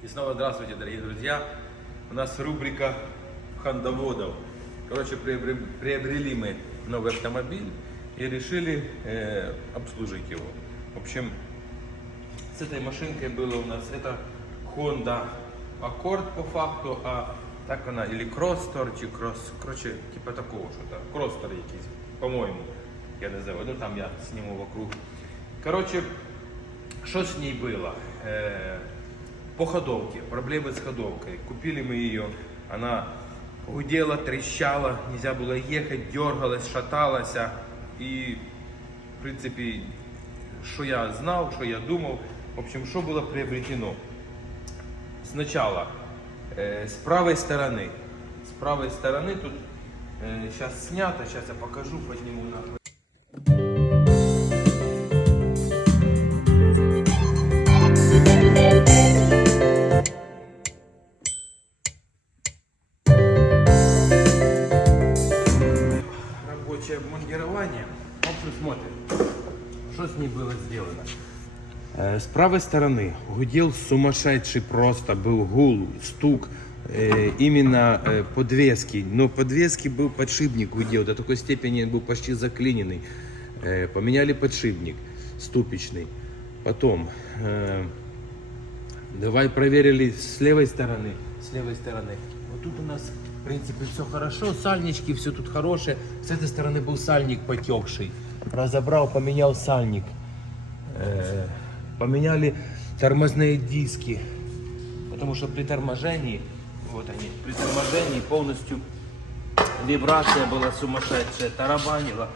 И снова здравствуйте, дорогие друзья. У нас рубрика хондоводов. Короче, приобрели мы новый автомобиль и решили обслужить его. В общем, с этой машинкой было у нас это Honda Accord по факту, а так она или Crosster, чи Cross, короче, типа такого что-то. Crosster якийсь, по-моему, я называю. Ну там я сниму вокруг. Короче, что с ней было? По ходовке, проблемы с ходовкой. Купили мы ее, она гудела, трещала, нельзя было ехать, дергалась, шаталась. И, в принципе, что я знал, что я думал, в общем, что было приобретено. Сначала, с правой стороны тут сейчас снято, сейчас я покажу, подниму нахуй. Рабочее обмундирование. В общем, смотрим, что с ней было сделано. С правой стороны гудел сумасшедший просто, был гул, стук, именно подвески. Но подвески был подшипник гудел, до такой степени был почти заклиненный. Поменяли подшипник ступичный. Потом, давай проверили с левой стороны. Вот тут у нас, в принципе, все хорошо, сальнички, все тут хорошее. С этой стороны был сальник потекший. Разобрал, поменял сальник. Поменяли тормозные диски, потому что при торможении, вот они, при торможении полностью вибрация была сумасшедшая, тарабанила.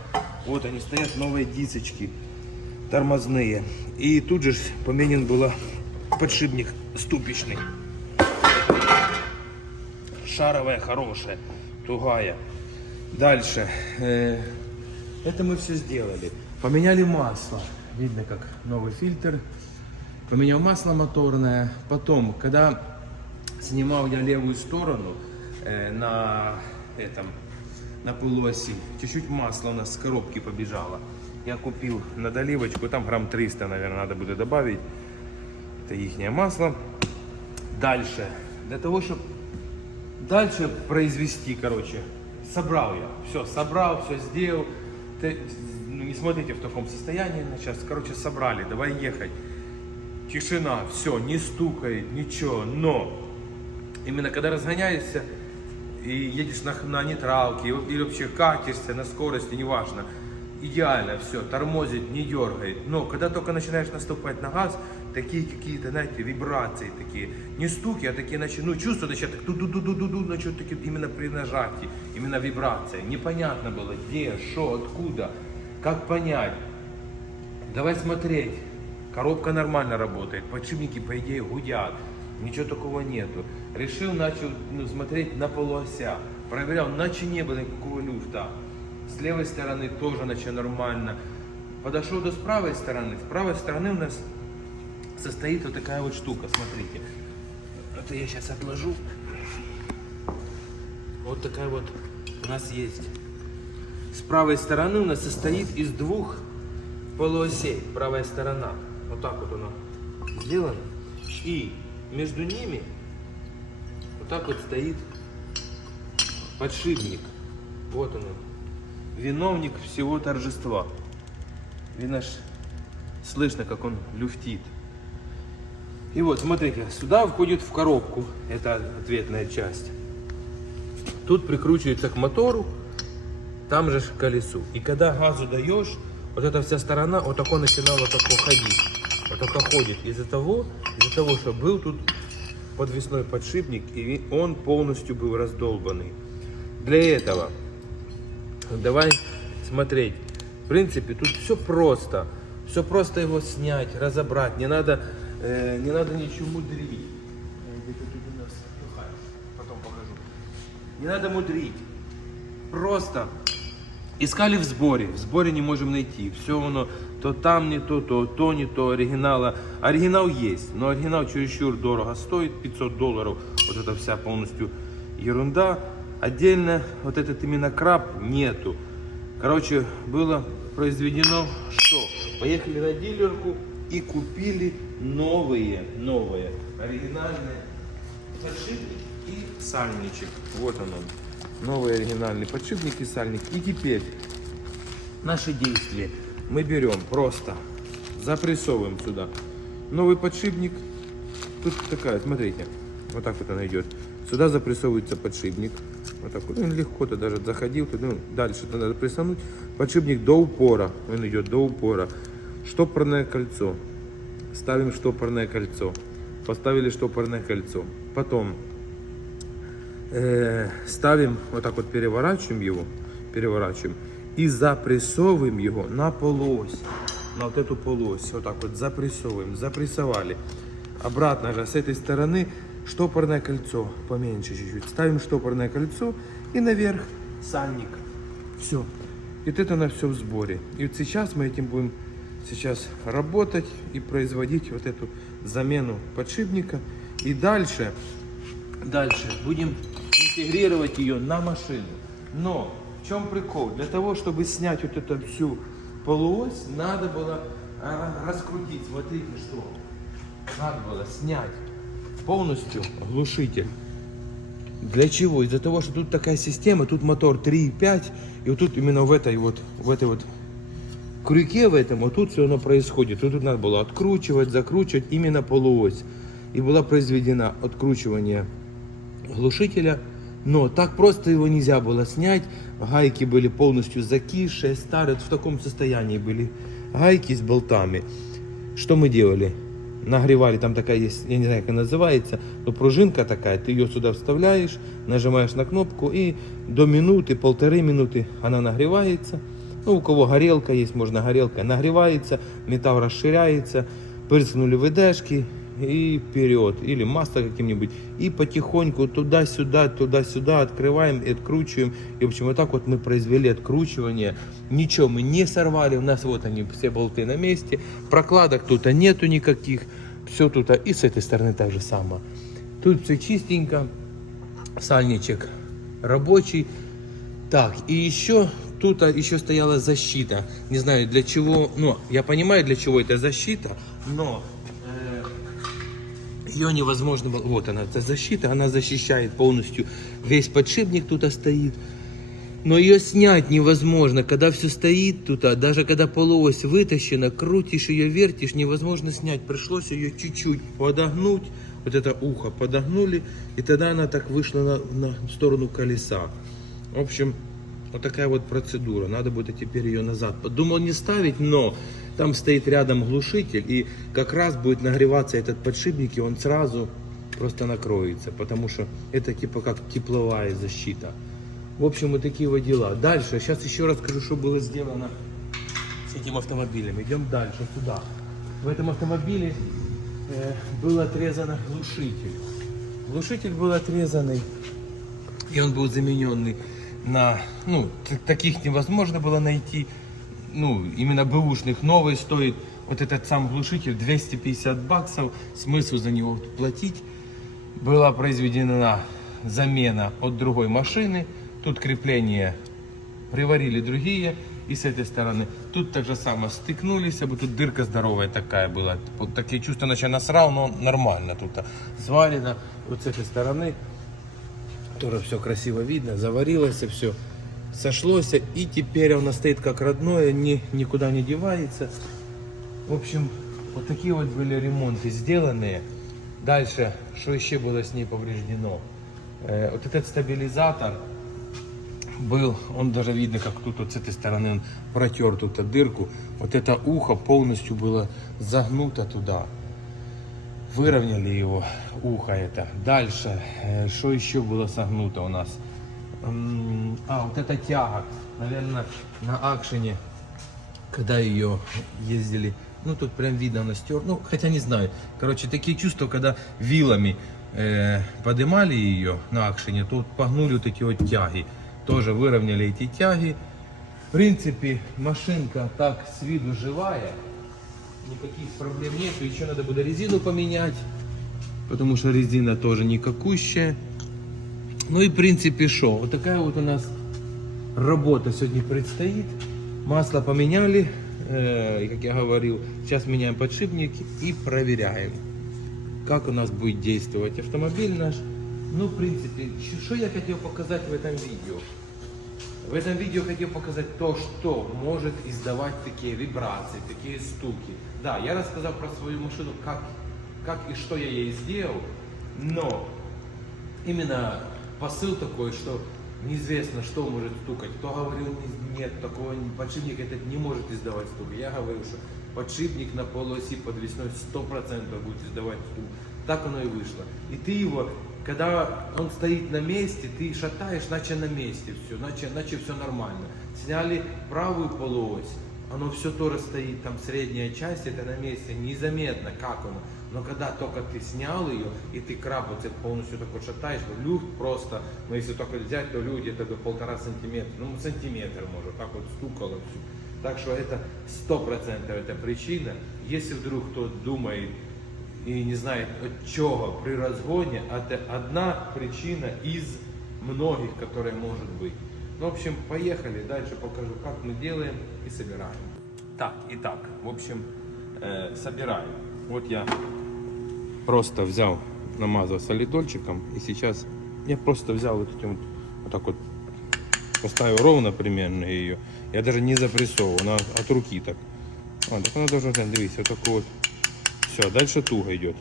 Вот они стоят, новые дисочки тормозные. И тут же поменен был подшипник ступичный. Шаровая, хорошая, тугая. Дальше. Это мы все сделали. Поменяли масло. Видно, как новый фильтр. Поменял масло моторное. Потом, когда снимал я левую сторону на полуоси, чуть-чуть масла у нас с коробки побежало. Я купил на доливочку, там грамм 300, наверное, надо будет добавить. Это ихнее масло. Дальше, для того, чтобы дальше произвести, короче, собрал я. Все, собрал, все сделал. Не смотрите в таком состоянии сейчас, короче, собрали, давай ехать. Тишина, все, не стукает, ничего, но именно когда разгоняешься и едешь на нейтралке, или вообще катишься на скорости, неважно, идеально все, тормозит, не дергает. Но когда только начинаешь наступать на газ, такие какие-то, знаете, вибрации такие, не стуки, а такие, ну, чувство начинает, так ду-ду-ду-ду-ду, начнет такие именно при нажатии, именно вибрация. Непонятно было, где, что, откуда. Как понять? Давай смотреть. Коробка нормально работает, подшипники, по идее, гудят. Ничего такого нету. Решил, начал смотреть на полуося. Проверял, иначе не было никакого люфта. С левой стороны тоже начал нормально. Подошел до с правой стороны. С правой стороны у нас состоит вот такая вот штука. Смотрите. Это я сейчас отложу. Вот такая вот у нас есть. С правой стороны у нас состоит из двух полуосей. Правая сторона. Вот так вот она сделана. И между ними вот так вот стоит подшипник. Вот он. Виновник всего торжества. Видно, слышно, как он люфтит. И вот, смотрите, сюда входит в коробку. Это ответная часть. Тут прикручивается к мотору. Там же к колесу. И когда газу даешь, вот эта вся сторона вот такой начинала вот такой ходить. Вот такой ходит. Из-за того, что был тут подвесной подшипник, и он полностью был раздолбанный. Для этого давай смотреть. В принципе, тут все просто. Все просто его снять, разобрать. Не надо ничего мудрить. Где-то тут у нас потом покажу. Не надо мудрить. Просто искали в сборе не можем найти. Все оно, то там не то, то не то, оригинала. Оригинал есть, но оригинал чересчур дорого стоит, $500. Вот эта вся полностью ерунда. Отдельно вот этот именно краб нету. Короче, было произведено что? Поехали на дилерку и купили новые оригинальные подшипник и сальничек. Вот он. Новый оригинальный подшипник и сальник. И теперь наши действия. Мы берем просто, запрессовываем сюда новый подшипник. Тут такая, смотрите, вот так вот она идет. Сюда запрессовывается подшипник. Вот так вот, он легко-то даже заходил. Ну, дальше надо прессануть. Подшипник до упора, он идет до упора. Штопорное кольцо. Ставим штопорное кольцо. Поставили штопорное кольцо. Потом ставим, вот так вот переворачиваем его, и запрессовываем его на полуось, на вот эту полуось, вот так вот запрессовываем, запрессовали. Обратно же с этой стороны штопорное кольцо, поменьше чуть-чуть, ставим штопорное кольцо и наверх сальник. Все. И вот это на все в сборе. И вот сейчас мы этим будем работать и производить вот эту замену подшипника. И дальше будем интегрировать ее на машину. Но в чем прикол? Для того, чтобы снять вот эту всю полуось, надо было раскрутить. Смотрите, что. Надо было снять полностью глушитель. Для чего? Из-за того, что тут такая система, тут мотор 3.5, и вот тут именно в этой вот крюке, вот тут все оно происходит. Тут надо было откручивать, закручивать именно полуось. И было произведено откручивание глушителя, но так просто его нельзя было снять. Гайки были полностью закисшие, старые, в таком состоянии были гайки с болтами. Что мы делали? Нагревали, там такая есть, я не знаю, как она называется, но пружинка такая, ты ее сюда вставляешь, нажимаешь на кнопку, и до минуты, 1,5 минуты она нагревается. Ну, у кого горелка есть, можно горелка, нагревается, металл расширяется, прыснули ВДшки и вперед, или масло каким-нибудь, и потихоньку туда-сюда открываем и откручиваем. И в общем, вот так вот мы произвели откручивание. Ничего мы не сорвали, у нас вот они все болты на месте, прокладок тут нету никаких, все тут, и с этой стороны так же самое. Тут все чистенько, сальничек рабочий. Так, и еще тут еще стояла защита. Не знаю для чего, но я понимаю, для чего эта защита, но ее невозможно было. Вот она, эта защита, она защищает полностью весь подшипник, тут стоит. Но ее снять невозможно, когда все стоит тут, даже когда полуось вытащена, крутишь ее, вертишь, невозможно снять. Пришлось ее чуть-чуть подогнуть, вот это ухо подогнули, и тогда она так вышла на сторону колеса. В общем, вот такая вот процедура. Надо будет теперь ее назад. Думал не ставить, но там стоит рядом глушитель, и как раз будет нагреваться этот подшипник, и он сразу просто накроется, потому что это типа как тепловая защита. В общем, вот такие вот дела. Дальше, сейчас еще расскажу, что было сделано с этим автомобилем. Идем дальше, сюда. В этом автомобиле был отрезан глушитель. Глушитель был отрезанный, и он был замененный на, ну, таких невозможно было найти. Ну, именно бэушных, новый стоит вот этот сам глушитель $250, смысл за него платить. Была произведена замена от другой машины, тут крепления приварили другие, и с этой стороны. Тут так же самое стыкнулись, а тут дырка здоровая такая была. Вот такие чувства, иначе насрал, но нормально тут сварено. Вот с этой стороны тоже все красиво видно, заварилось все. Сошлось, и теперь она стоит как родное, никуда не девается. В общем, вот такие вот были ремонты сделанные. Дальше, что еще было с ней повреждено? Вот этот стабилизатор был, он даже видно, как тут вот с этой стороны он протер тут дырку. Вот это ухо полностью было загнуто туда. Выровняли его, ухо это. Дальше, что еще было согнуто у нас? Вот эта тяга, наверное, на Акшене, когда ее ездили, ну тут прям видно, она стер, ну хотя не знаю, короче, такие чувства, когда вилами поднимали ее на Акшене, тут погнули вот эти вот тяги, тоже выровняли эти тяги. В принципе, машинка так с виду живая, никаких проблем нет, еще надо будет резину поменять, потому что резина тоже никакущая. Ну и в принципе что, вот такая вот у нас работа сегодня предстоит. Масло поменяли, как я говорил, сейчас меняем подшипник и проверяем, как у нас будет действовать автомобиль наш. Ну, в принципе, что я хотел показать в этом видео? В этом видео хотел показать то, что может издавать такие вибрации, такие стуки. Да, я рассказал про свою машину, как и что я ей сделал, но именно посыл такой, что неизвестно, что может стукать. Кто говорил, нет, такого подшипник этот не может издавать стук. Я говорю, что подшипник на полуоси подвесной 100% будет издавать стук. Так оно и вышло. И ты его, когда он стоит на месте, ты шатаешь, иначе на месте все, иначе все нормально. Сняли правую полуось, оно все тоже стоит, там средняя часть, это на месте, незаметно, как оно. Но когда только ты снял ее, и ты краб вот это полностью такой шатаешь, люфт просто, но если только взять, то люди это до 1,5 сантиметра, ну сантиметр может, так вот стукало все. Так что это 100% это причина. Если вдруг кто думает и не знает от чего при разгоне, это одна причина из многих, которая может быть. Ну, в общем, поехали, дальше покажу, как мы делаем и собираем. Так, итак, в общем, собираем. Вот я просто взял, намазал солидольчиком, и сейчас я просто взял вот этим вот так вот, поставил ровно примерно ее. Я даже не запрессовывал, она от руки так. Так она должна, смотрите, вот такой вот. Все, дальше туго идет.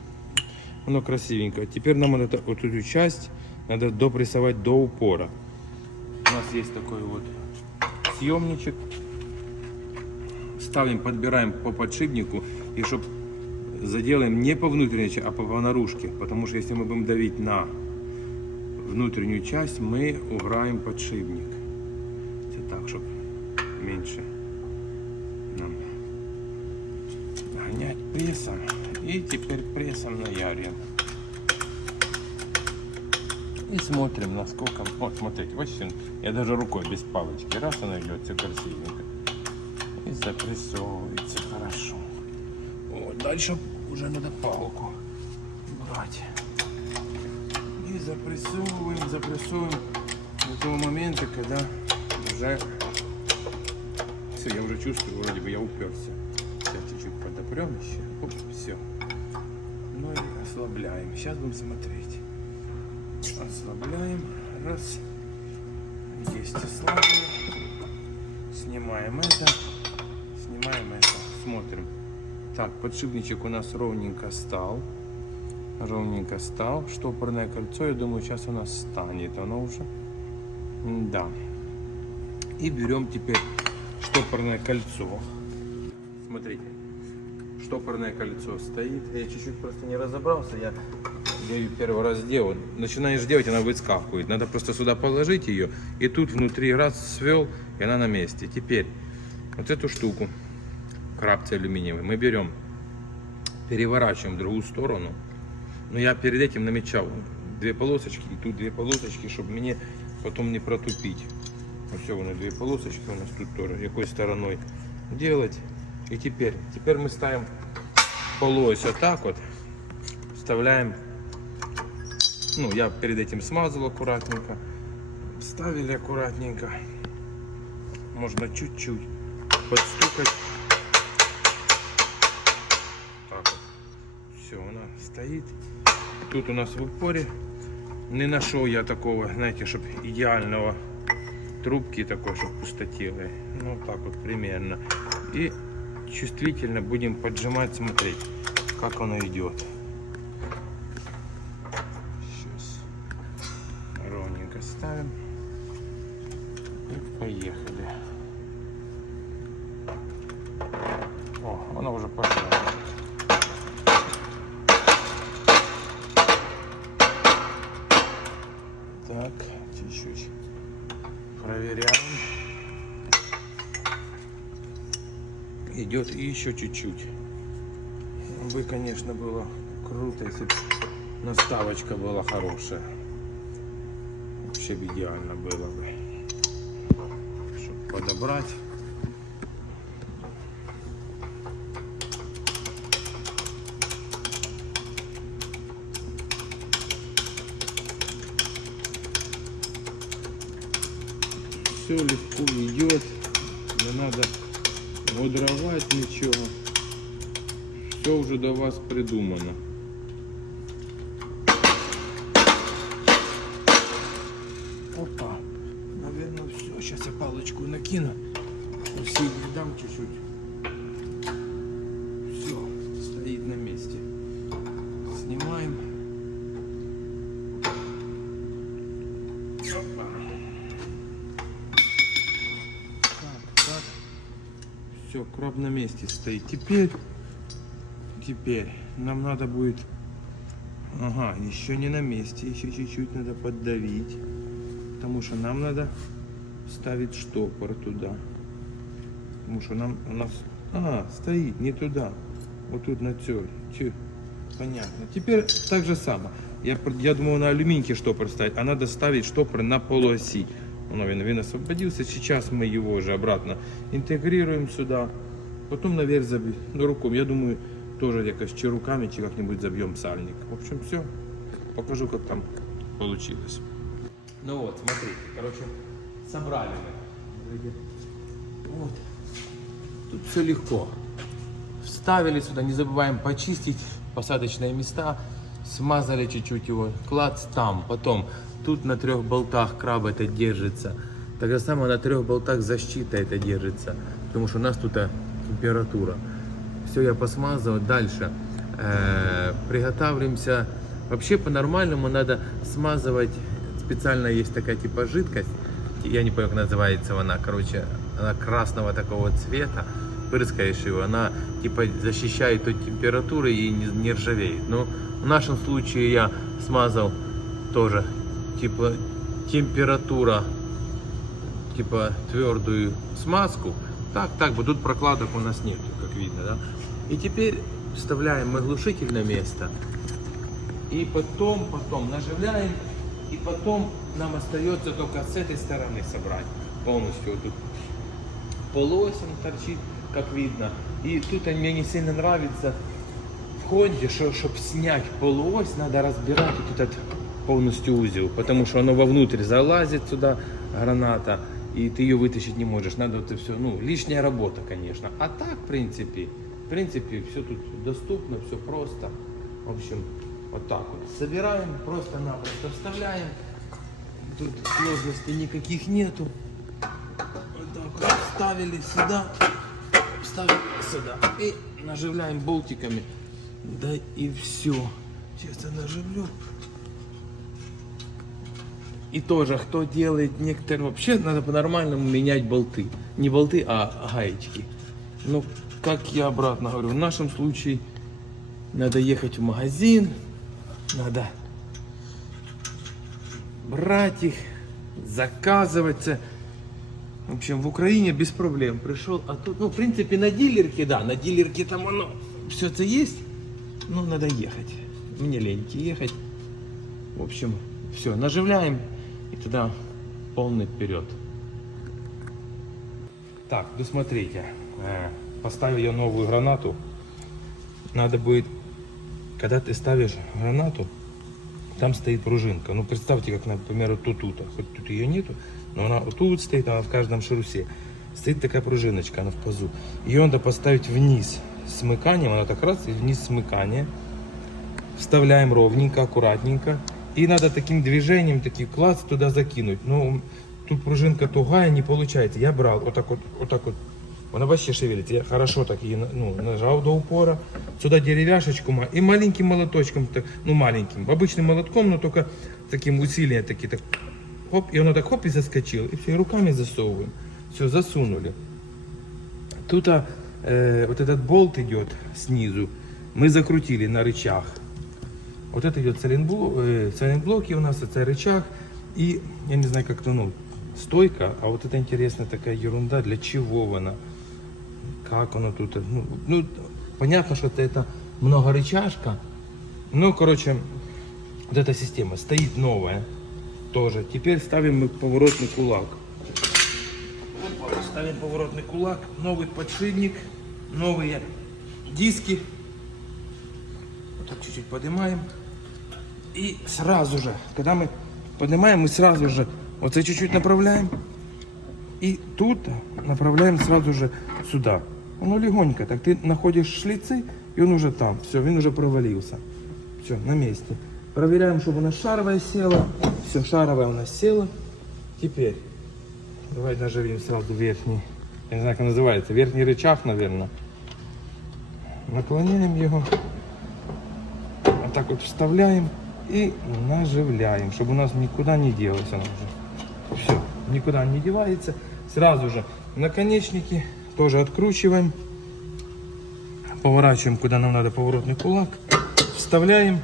Оно красивенько. Теперь нам вот эту часть надо допрессовать до упора. У нас есть такой вот съемничек. Ставим, подбираем по подшипнику, и чтобы заделаем не по внутренней части, а по наружке. Потому что если мы будем давить на внутреннюю часть, мы уграем подшипник. Это так, чтобы меньше нам гонять прессом. И теперь прессом наярим. И смотрим, насколько... Вот, смотрите, очень... Я даже рукой без палочки. Раз она идет, все красивенько. И запрессовывается хорошо. Вот, дальше уже надо палку брать. И запрессовываем до того момента, когда уже... Все, я уже чувствую, вроде бы я уперся. Сейчас чуть-чуть подопрем еще. Оп, все. Ну и ослабляем. Сейчас будем смотреть. Ослабляем. Раз. Есть ослаблено. Снимаем это. Снимаем это. Смотрим. Так, подшипничек у нас ровненько стал. Ровненько стал. Штопорное кольцо, я думаю, сейчас у нас станет. Оно уже. Да. И берем теперь штопорное кольцо. Смотрите. Штопорное кольцо стоит. Я чуть-чуть просто не разобрался. Я ее первый раз делал. Начинаешь делать, она выскакивает. Надо просто сюда положить ее. И тут внутри раз свел, и она на месте. Теперь вот эту штуку, крабцы алюминиевые, мы берем, переворачиваем в другую сторону. Но я перед этим намечал 2 полосочки. И тут 2 полосочки, чтобы мне потом не протупить. Вот все, у нас 2 полосочки у нас тут тоже. Какой стороной делать. И теперь мы ставим полуось вот так вот, вставляем, ну я перед этим смазал аккуратненько, вставили аккуратненько, можно чуть-чуть подстукать, так вот, все, она стоит, тут у нас в упоре, не нашел я такого, знаете, чтобы идеального трубки такой, чтобы пустотелой, ну так вот примерно, и чувствительно будем поджимать, смотреть, как оно идет. Сейчас ровненько ставим и поехали. О, оно уже пошло. Так, чуть-чуть проверяем. Идет и еще чуть-чуть. Бы, конечно, было круто, если бы наставочка была хорошая. Вообще бы идеально было бы. Чтобы подобрать. Все легко идет. Не надо мудровать ничего. Все уже до вас придумано. Опа. Наверное, все. Сейчас я палочку накину. Усилий дам чуть-чуть. Все. Стоит на месте. Снимаем. Опа. Так. Все, краб на месте стоит. Теперь нам надо будет... Ага, еще не на месте. Еще чуть-чуть надо поддавить. Потому что нам надо ставить штопор туда. Потому что у нас... стоит не туда. Вот тут натер. Понятно. Теперь так же самое. Я думал на алюминьке штопор ставить, а надо ставить штопор на полуоси. Он освободился. Сейчас мы его уже обратно интегрируем сюда. Потом наверх забьем. Рукой. Я думаю, тоже якось чи руками, чи как-нибудь забьем сальник. В общем, все. Покажу, как там получилось. Ну вот, смотрите. Короче, собрали мы. Вот. Тут все легко. Вставили сюда, не забываем почистить посадочные места. Смазали чуть-чуть его. Клац там. Потом тут на 3 болтах краб это держится. Так же самое на 3 болтах защита это держится. Потому что у нас тут температура. Все я посмазал. Дальше приготавливаемся. Вообще по-нормальному надо смазывать. Специально есть такая типа жидкость. Я не помню, как называется она. Короче, она красного такого цвета. Прыскаешь его, она типа защищает от температуры и не ржавеет. Но в нашем случае я смазал тоже типа температура, типа твердую смазку. Так, вот тут прокладок у нас нет, как видно, да? И теперь вставляем мы глушитель на место. И потом наживляем. И потом нам остается только с этой стороны собрать полностью. Вот тут полуось он торчит, как видно. И тут мне не сильно нравится в Хонде, чтобы снять полуось, надо разбирать вот этот полностью узел, потому что оно вовнутрь залазит сюда, граната, и ты ее вытащить не можешь. Надо вот это все, лишняя работа, конечно. А так, в принципе, все тут доступно, все просто. В общем, вот так вот. Собираем, просто-напросто вставляем. Тут сложностей никаких нету. Вот так вот вставили сюда. Ставим сюда и наживляем болтиками, да и все. Сейчас я наживлю. И тоже, кто делает некоторые, вообще надо по-нормальному менять болты. Не болты, а гаечки. Но, как я обратно говорю, в нашем случае надо ехать в магазин, надо брать их, заказывать. В общем, в Украине без проблем пришел, а тут, в принципе, на дилерке там оно, все это есть, но надо ехать. Мне лень ехать. В общем, все, наживляем, и тогда полный вперед. Так, досмотрите, поставил я новую гранату. Надо будет, когда ты ставишь гранату, там стоит пружинка. Представьте, как, например, вот тут, хоть тут ее нету, но она вот тут стоит, она в каждом шарусе. Стоит такая пружиночка, она в пазу. Ее надо поставить вниз смыканием, она так раз и вниз смыкание. Вставляем ровненько, аккуратненько. И надо таким движением, такие класс туда закинуть. Тут пружинка тугая, не получается. Я брал вот так вот. Она вообще шевелится. Я хорошо так ее нажал до упора. Сюда деревяшечку и маленьким молоточком, маленьким, обычным молотком, но только таким усилием, так, хоп, и оно так хоп и заскочило. И все, и руками засовываем. Все, засунули. Тут вот этот болт идет снизу. Мы закрутили на рычаг. Вот это идет сайлентблоки у нас, это рычаг. И я не знаю, как это, стойка. А вот это интересная такая ерунда. Для чего она? Как оно тут? Понятно, что это многорычажка. Короче, вот эта система стоит новая. Тоже. Теперь ставим мы поворотный кулак. Ставим поворотный кулак, новый подшипник, новые диски. Вот так чуть-чуть поднимаем. И сразу же, когда мы поднимаем, мы сразу же вот это чуть-чуть направляем. И тут направляем сразу же сюда. Оно легонько, так ты находишь шлицы, и он уже там. Все, он уже провалился. Все, на месте. Проверяем, чтобы у нас шаровая села. Все, шаровая у нас села. Теперь, давай наживим сразу верхний. Я не знаю, как называется. Верхний рычаг, наверное. Наклоняем его. Вот так вот вставляем и наживляем, чтобы у нас никуда не делось оно уже. Все, никуда не девается. Сразу же наконечники тоже откручиваем. Поворачиваем, куда нам надо, поворотный кулак. Вставляем.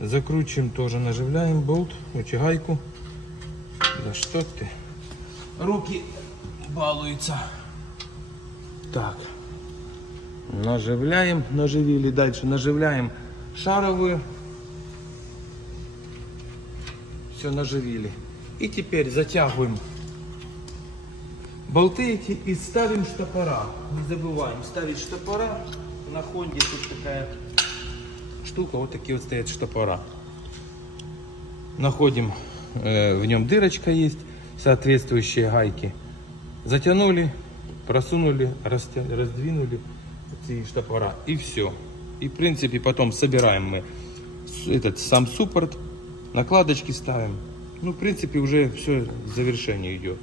Закручиваем, тоже наживляем болт, гайку. Да что ты? Руки балуются. Так. Наживляем, наживили. Дальше наживляем шаровую. Все, наживили. И теперь затягиваем болты эти и ставим штопора. Не забываем ставить штопора. На Хонде тут такая штука, вот такие вот стоят штопора. Находим, в нем дырочка есть, соответствующие гайки. Затянули, просунули, раздвинули эти штопора и все. И в принципе потом собираем мы этот сам суппорт, накладочки ставим. Ну в принципе уже все к завершению идет.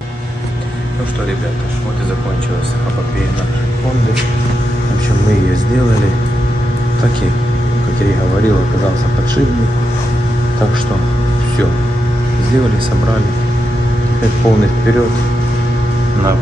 Ну что, ребята, вот и закончилась эпопея нашей Хонды. В общем, мы ее сделали. Так и, как я и говорил, оказался подшипник. Так что все, сделали, собрали. Теперь полный вперед на